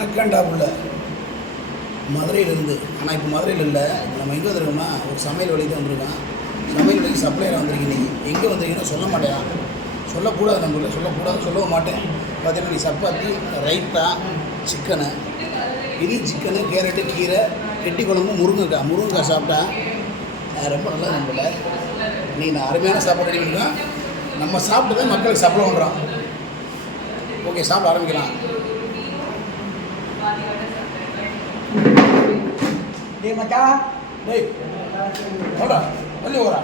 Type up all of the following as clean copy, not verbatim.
அனக்காண்டாப்புல மதுரையிலேருந்து. ஆனால் இப்போ மதுரையில் இல்லை, இப்போ நம்ம எங்கே வந்துருக்கோம்னா ஒரு சமையல் வழி தான் வந்திருக்கோம். சமையல் வழிக்கு சப்ளையர் வந்திருக்கீங்க. நீ எங்கே வந்திருக்கீங்கன்னா சொல்ல மாட்டேன், சொல்லக்கூடாது, நம்மள சொல்லக்கூடாது, சொல்லவும் மாட்டேன். பார்த்தீங்கன்னா நீ சப்பாத்தி, ரைத்தா, சிக்கனு, இது சிக்கனு, கேரட்டு, கீரை, கெட்டி குழம்பு, முருங்கைக்காய் சாப்பிட்டா ரொம்ப நல்லா நம்மள. நீ நான் அருமையான சாப்பாடு ரெடி பண்ணிக்கலாம். நம்ம சாப்பிட்டு தான் மக்களுக்கு சப்ளை பண்ணுறோம். ஓகே, சாப்பிட ஆரம்பிக்கலாம். டேய் மச்சா, டேய் போடா, வந்து போடா.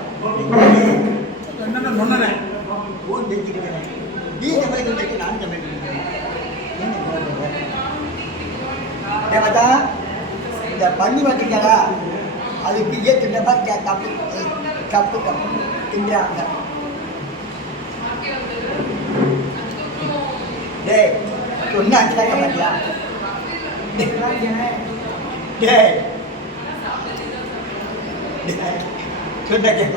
என்னென்ன சொன்னே ஃபோன் பேசிக்கிட்டு நீ சமையல் பண்ணி நான் சமையல் பண்ணிக்கிறேன். டேய் மச்சா, இந்த பண்ணி வச்சுக்கடா, அதுக்கு ஏற்றுட்ட மாதிரி தப்பு தப்பு தப்பு தின்றாங்க. டேய் சொன்னா பார்த்தியா? டேய் சொன்ன கேட்க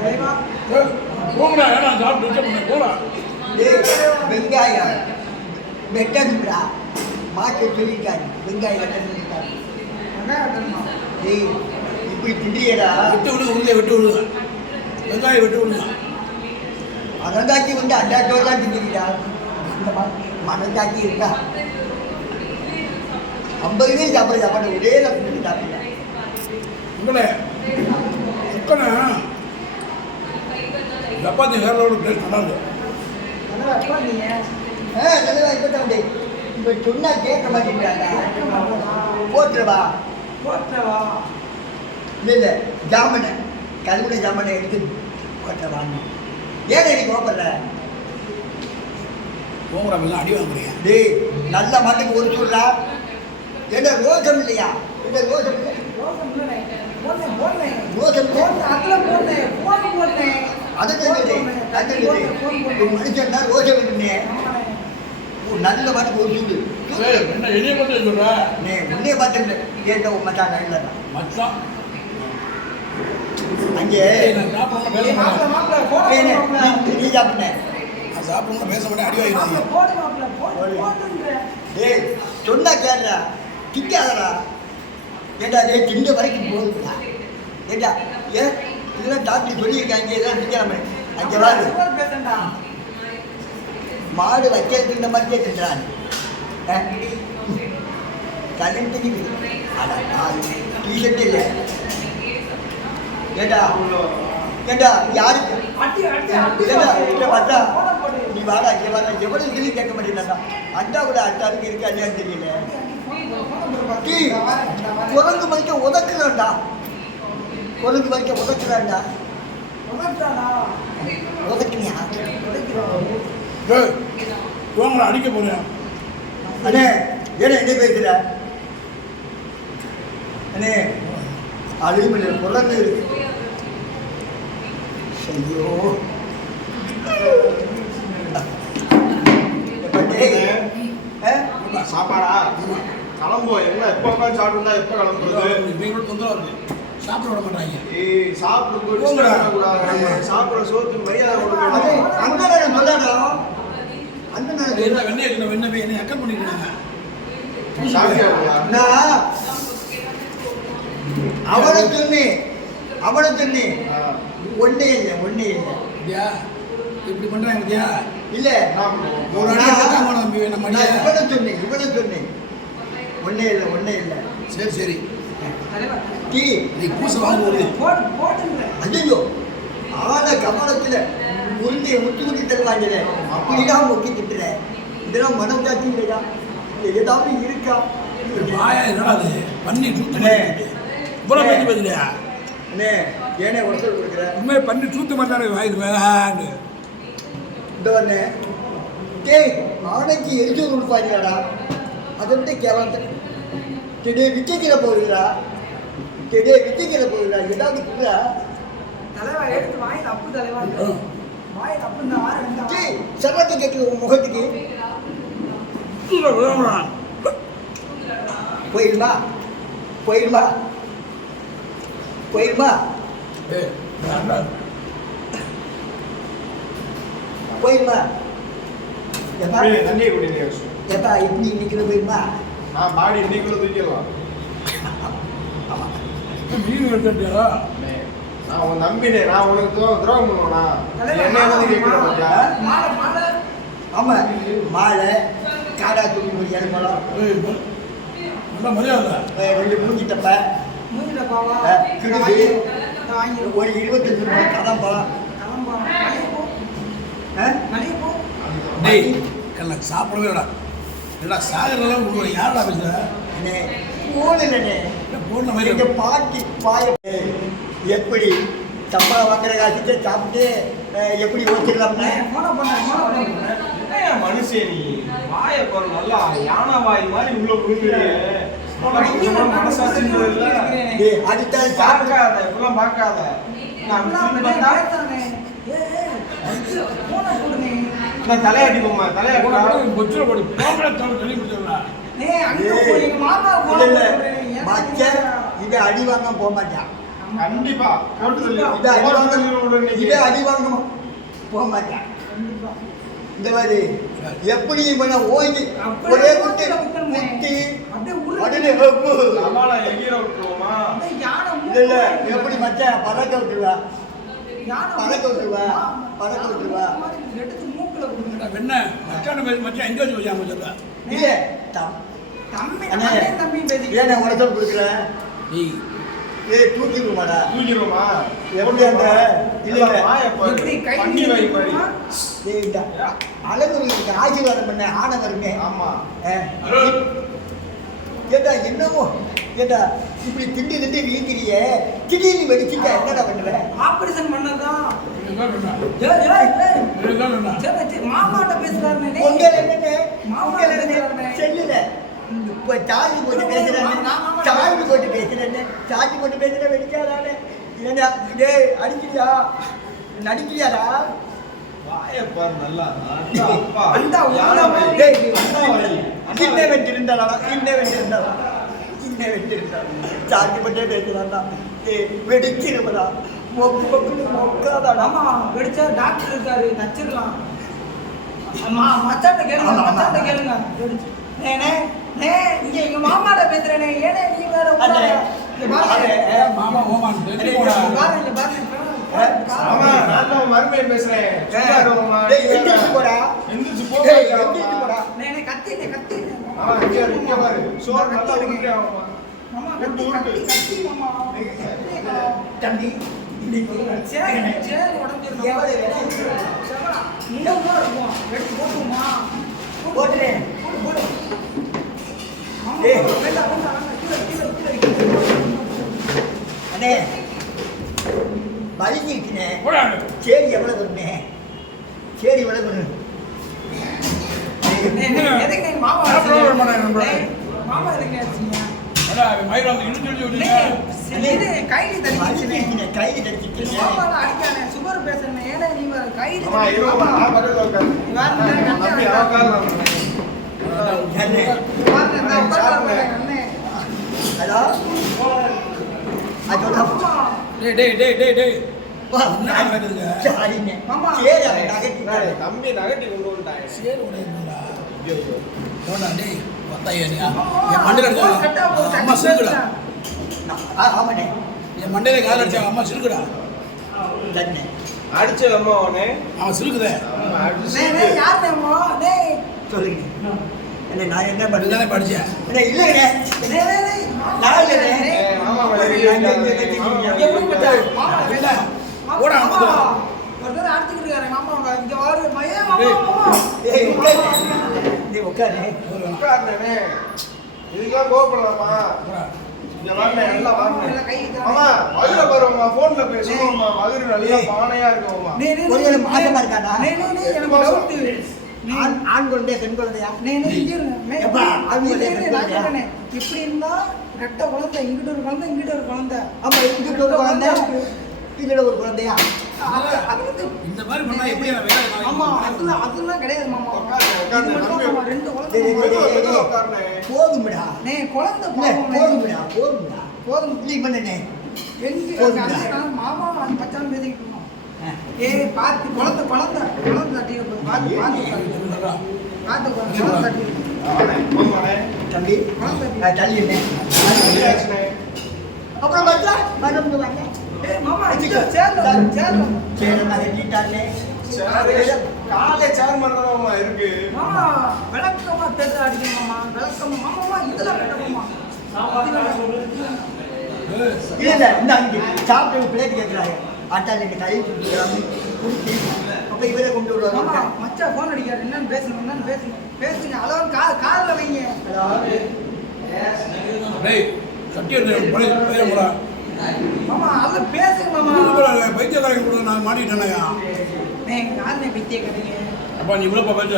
போங்கடா, ஏன்னா சாப்பிட்டு போடா. வெங்காயம் வெட்டணும்டா, மாற்ற சொல்லிட்டாரு. வெங்காயம் வெட்ட சொல்லிட்டாரு. டேய் இப்படி திண்டியடா, விட்டு விடு, உருளையை விட்டு விடுங்க, வெங்காயம் விட்டு விடுங்க. மனதாக்கி வந்து அண்டாட்டோர் தான் திண்டிக்கிட்டா. இந்த மனதாக்கி இருக்கா 50 பேர் சாப்பிட சாப்பாடு ஒரே லட்சம் சாப்பிடல. உங்களே சிக்கனை சப்பாத்தி வேற ஒரு டேஸ்ட் நல்லா இருக்கு. நல்லா இப்போ தான் இப்போ சொன்னா கேட்க மாட்டேங்கிறாங்க. போட்டுருவா இல்லை ஜாமனை கருவுட ஜாமனை எடுத்து போட்டுருவாங்க. ஏன் நீ கோப்படுற? போங்கடா, அடி வாங்குறீங்க. டேய் நல்ல மண்ணுக்கு ஒரு சொல்றா. என்ன ரோசம் இல்லையா? என்ன ரோசம் இல்லை? மனுஷன் தான் ரோசம் இல்லைன்னே. நல்ல மண்ணுக்கு ஒரு சூடு. முன்னே பார்த்து கேட்ட மச்சான் இல்லை மச்சான் அங்கே நீ சாப்பிட்டேன். சாப்பிடணும் பேச மாட்டேன், அடி வாங்கிறாங்க. டேய் சொன்னா கேட்றா, திக்காதடா. ஏண்டா டே திண்ட வரைக்கும் போகுதுடா. ஏண்டா ஏன் இதெல்லாம் டாக்டர் சொல்லியிருக்காங்க, இதெல்லாம் திங்காம அங்கே வாரு. மாடு வைக்கிறது இந்த மாதிரியே தின்றான். கலந்து டிஷர்ட் இல்லை. ஏண்டா ஏண்டா யாருக்கு பார்த்தா நீ வாடா இங்கே வாடா, எவ்வளோ இதுலையும் கேட்க மாட்டேங்கிறா. அண்டா கூட அட்டாருக்கு இருக்கு, அண்ணான்னு தெரியல. குரங்கு மதிக்க உதக்குறான்டா, குரங்கு மதிக்க உதக்குறான்டா. உதக்குனியா? அடிக்க போறேன். அண்ணே ஏன்னா என்ன பேசுற அண்ணே? அழுமலை குரங்கு ஐயோ சாப்பாடா கிளம்போ என்ன எப்போ உட்காந்து சாப்பிட்டுருந்தா எப்போ கிளம்புறது? சாப்பிட விட மாட்டாங்க. ஏய் சாப்பிட சாப்பிட சோத்துக்கு மரியாதை கொடுக்கணும். அந்த நேரம் சொல்லணும். அந்த நேரம் வெண்ணெய் என்ன அக்கல் பண்ணிக்கிறாங்க. அவனை சொன்னி ஒன்னே இல்லை இல்லையா? இப்படி பண்றாங்க இல்லையா? இல்ல ஒரு இவனை சொன்னேன் ஒன்னே இல்லை. சரி சரி, டீ நீ பூச வாங்குவது. ஐயோ ஆன கமலத்துல உருண்டையை முட்டி தருவாங்களே, அப்படிதான் முக்கி திட்டுற. இதெல்லாம் மனசாட்சி இல்லையா? ஏதாவது இருக்கா? வாயா என்னடா அது பண்ணி தூத்து இவ்வளோ பேசி பேசலையா? அண்ணே ஏனே உடச்சல் கொடுக்குற? உண்மையை பண்ணி தூத்து மாட்டானே வாய்க்கு வேணான்னு. இந்த வரண்ணே டேய் ஆனைக்கு எரிச்சல் கொடுப்பாங்களாடா, அதை விட்டு கேவலத்தை டே விற்கிற போகுதுடா. ஏதாவது கொடுக்குறா சரக்கு கேட்குது உன் முகத்துக்கு. போயிடுமா தண்ணி குடிங்க. எப்பா எப்படி நிற்கிற போயிடுமா? நான் பாடி நீங்களும் தூக்கிடலாம். மீன் எடுத்துட்டியா? நான் உன் நம்பினே, நான் உனக்கு துரோகம் பண்ணுவேனா? என்ன வந்து கேட்கிறேன் பாத்தியா? ஆமாம் மாலை காடா தூக்கி ஒரு இறங்கலாம் நல்லா மரியாதை. 2 மூஞ்சி டப்பை கிடுது ஒரு 25 ரூபாய் கதம்பம் டேய் கல்ல சாப்பிடவே இல்லடா. என்னடா சாகரெல்லாம் உங்களுக்கு யாரடா பேசுற? போன் இல்லைண்ணே போன மாதிரி எங்க பாட்டி பாய எப்படி சம்பளம் வாங்குற காசுக்கு சாப்பிட்டு எப்படி ஓட்டிடலாம்னே மனுஷன் நீ வாயை போற நல்லா யானை வாய் மாதிரி உள்ள விழுந்து மனசாட்சின்றது இல்ல. அடித்தாலும் பார்க்காத, இப்பெல்லாம் பார்க்காத. நான் தலையாட்டி போமா, தலையாட்டா. கொச்சுல போடு. போகல சொல்லி கொடுத்துடா. இதை அடி வாங்க போக மாட்டான். கண்டிப்பா போட்டு சொல்லி இதை அடி வாங்க போக மாட்டான். இந்த மாதிரி எப்படி ஓங்கி ஒரே குட்டி முட்டி உடனே எகிர விட்டுருவோமா? இல்ல எப்படி மச்சான் பறக்க விட்டுருவா பறக்க விட்டுருவா பறக்க விட்டுருவா என்ன மச்சான பேர் மச்சான் எங்க வச்சு வச்சாம சொல்ல? இல்ல ஏன் உனக்கு கொடுக்குறேன் தூக்கிடுமாடா தூக்கிடுவோமா? எப்படி அந்த இல்ல பண்ணி வை மாதிரி. அழகு ஆசீர்வாதம் பண்ண ஆன வருங்க. ஆமா ஏண்டா என்னமோ ஏண்டா இப்படி திண்டி திண்டி வீக்கிறிய திடீர்னு வெடிச்சுட்டா என்னடா பண்ணுற? ஆபரேஷன் பண்ணதான் மாமாட்ட பேசுறாரு. செல்லுல இப்போ சார்ஜ் போட்டு பேசுறேன் சார்ஜ் போட்டு பேசுறேன் சார்ஜ் போட்டு பேசுறேன் வெடிக்காதானே ஏண்டா டேய் அடிக்கிறியா நடிக்கிறியாடா? வாயப்பார் நல்லா இன்னவெண்ட் இருந்தாளா இன்னவெண்ட் இருந்தாளா இன்னவெண்ட் இருந்தாளா சார்ஜ் போட்டே பேசுறான்டா வெடிச்சிருப்பதா மொக்கு மொக்குன்னு மொக்காதாடா. ஆமா வெடிச்சா டாக்டர் இருக்காரு நச்சிடலாம். அம்மா மச்சாட்ட கேளுங்க வெடிச்சு நேனே நே இங்க எங்க மாமாட்ட பேசுறேனே ஏனே நீ வேற மாமா ஓமா ஆமா நான் தான் மர்மையை பேசுறேன். எந்திரிச்சு போடா எந்திரிச்சு போடா. நேனே கத்தி ஆமா இங்க பாரு சோறு நல்லா உருட்டி ஆமா மாமா கத்தி மாமா தம்பி சேர் உடஞ்சிருக்கும் இன்னும் இருக்கும் எடுத்து போட்டுமா போட்டுறேன். அண்ணே வலிஞ்சிருச்சுனே சரி எவ்வளவு வருண்ணே சரி எவ்வளவு வரும்? மாமா எதுங்க கைலி தடிச்சிட்டு அடிக்கானே சுகர் பேசுறேன் ஏன்னா நீ கைலி ஹலோ தம்பி நகட்டி கொண்டு வந்துட்டாங்க. அம்மா சிறுக்குடா. ஆமாண்ணே என் மண்டையில கால் அடிச்சா அம்மா சிறுக்குடா. அடிச்ச அம்மா அவனே அவன் சிறுக்குதே. சொல்லுங்க நான் என்ன இதுதானே பண்ணுறேன் படிச்சேன். இல்லைண்ணே நான் இல்லைண்ணே போடா ஒருத்தர் அடிச்சுக்கிட்டு இருக்காரு மாமா இங்க வாரு மையா நீ உட்காரு உட்கார்ந்தே இதுக்கெல்லாம் கோபப்படலாமா? இங்க வாங்க எல்லாம் வாங்க. ஆமா மதுரை வருவாங்க போன்ல பேசுவோமா? மதுரை நல்ல பானையா இருக்குமா? ஒரு மாசமா இருக்காடா? எனக்கு டவுட் ஆண் குழந்தையா பெண் குழந்தையா? இப்படி இருந்தா ரெட்ட குழந்தை இங்கிட்ட ஒரு குழந்தை இங்கிட்ட ஒரு குழந்தை. ஆமா இங்கிட்ட ஒரு குழந்தை இங்கிட்ட ஒரு குழந்தையா? இந்த மாதிரி பண்ணா எப்படி வேலை? ஆமா அதெல்லாம் கிடையாது மாமா. ரெண்டு குழந்தை போதும்டா குழந்தை போதும்டா போதும் க்ளீன் பண்ணனே மாமா மச்சான் பேசிக்கிட்டு இருக்கோம். பார்த்து குழந்தை தட்டி பார்த்து குழந்தை தட்டி போங்கண்ணே. தம்பி தள்ளி என்ன சரியாச்சுண்ணே. அப்புறம் பார்த்தா மருந்து வாங்க ஏய் மாமா இங்க சேர்ல சரி நான் ரெட்டிட்டானே சேர் காலே சேர் பண்ணுறவங்க இருக்கு. மாமா விளக்கமா தெரு அடிக்கணும் மாமா விளக்கமா மாமா இதெல்லாம் வேண்டாம் மாமா இல்ல இந்த அங்கே சாப்பிட்டு பிளேட் கேட்குறாங்க ஆட்டால் எனக்கு கை கொடுக்குறாங்க குடிச்சு அப்போ இவரை கொண்டு மாமா வருவாங்க மச்சான் ஃபோன் அடிக்காரு என்னன்னு பேசுங்க அளவு காலில் வைங்க டேய் சட்டி எடுத்து போயிடா மாமா அல்ல பேசுங்க மாமா பைத்தியக்காரங்க கூட நான் மாட்டிட்டேனையா. யாருனே பித்திய கடைங்க அப்பா நீ இவ்வளோப்பா பேச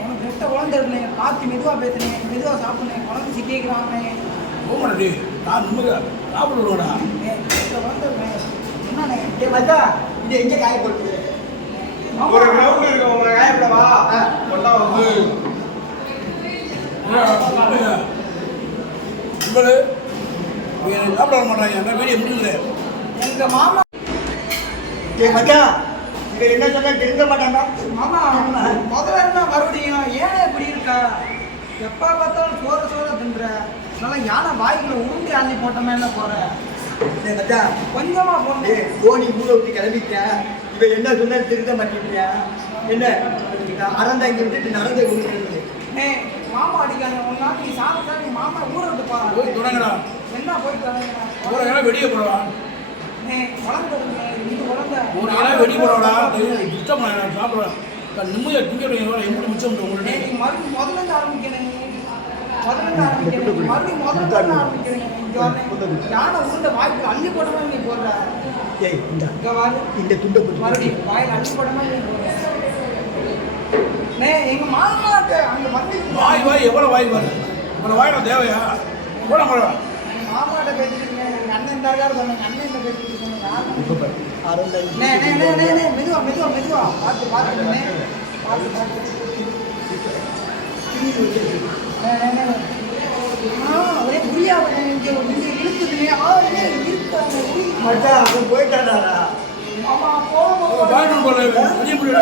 உனக்கு முட்டை குழந்தை பார்த்து மெதுவாக பேசுனேன் மெதுவாக சாப்பிடுனேன் குழந்தை சிக்கிக்கிறானே போமாடி நான் நிம்மதியா சாப்பிடுவோடா. குழந்தை என்னண்ணே ஏ மச்சா இது எங்கே காய போட்டு ஒரு கிரவுண்ட் இருக்கு உங்களை காயப்படவா கொண்டா வந்து சாப்பிட மாட்டாங்க என்ன வெளியே முடிஞ்சது. எங்க மாமா ஏ மச்சா இங்க என்ன சொன்னா திருந்த மாட்டாங்க மாமா முதல்ல என்ன மறுபடியும் ஏன் இப்படி இருக்கா எப்போ பார்த்தாலும் சோற தின்ற நல்லா யானை வாய்க்குள்ள உருண்டி அள்ளி போட்டோமே என்ன போற ஏ மச்சா கொஞ்சமா ஏ போனேன் தோனி ஊரை விட்டு கிளம்பிட்டேன் இவ என்ன சொன்னா திருந்த மாட்டேங்கிறியா என்ன அறந்த இங்க விட்டுட்டு நடந்த ஊருக்கு மாமா அடிக்காங்க ஒரு நாள் நீ சாப்பிட்டா நீ மாமா ஊரை விட்டு போறா போய் தொடங்கடா என்ன போய் ஒரு இடம் வெடிய போடவா குழந்தை இது குழந்தை ஒரு இடம் வெடி போடவா இஷ்டம் சாப்பிடுவேன் நிம்மதியாக திங்க எப்படி மிச்சம் உங்களுடைய நீ மறுபடியும் முதல்ல இருந்து ஆரம்பிக்கிறேன் மறுபடியும் ஆரம்பிக்கிறேன் யானை உருண்டை வாய்ப்பு அள்ளி போடாம நீ போடுற ஏய் இங்க வாரு இந்த துண்டை போட்டு மறுபடியும் வாயில் அள்ளி போடாம நீ போடுற எங்க மாமாக்கு அங்க வந்து வாய் எவ்வளோ வாய் வரும் இவ்வளோ வாய் நான் தேவையா போட மாட்டேன். மாமாட்ட பேசிட்டு எங்க அண்ணன் இந்த இருக்காரு சொன்னாங்க அண்ணன் இந்த பேசிட்டு சொன்னாங்க இப்போ பாரு அறந்த மெதுவா பார்த்து ஒரே புரியா இழுக்குதுலே மச்சா அவன் போயிட்டாடா மாமா போக வாய் போட வெளியே முடியல.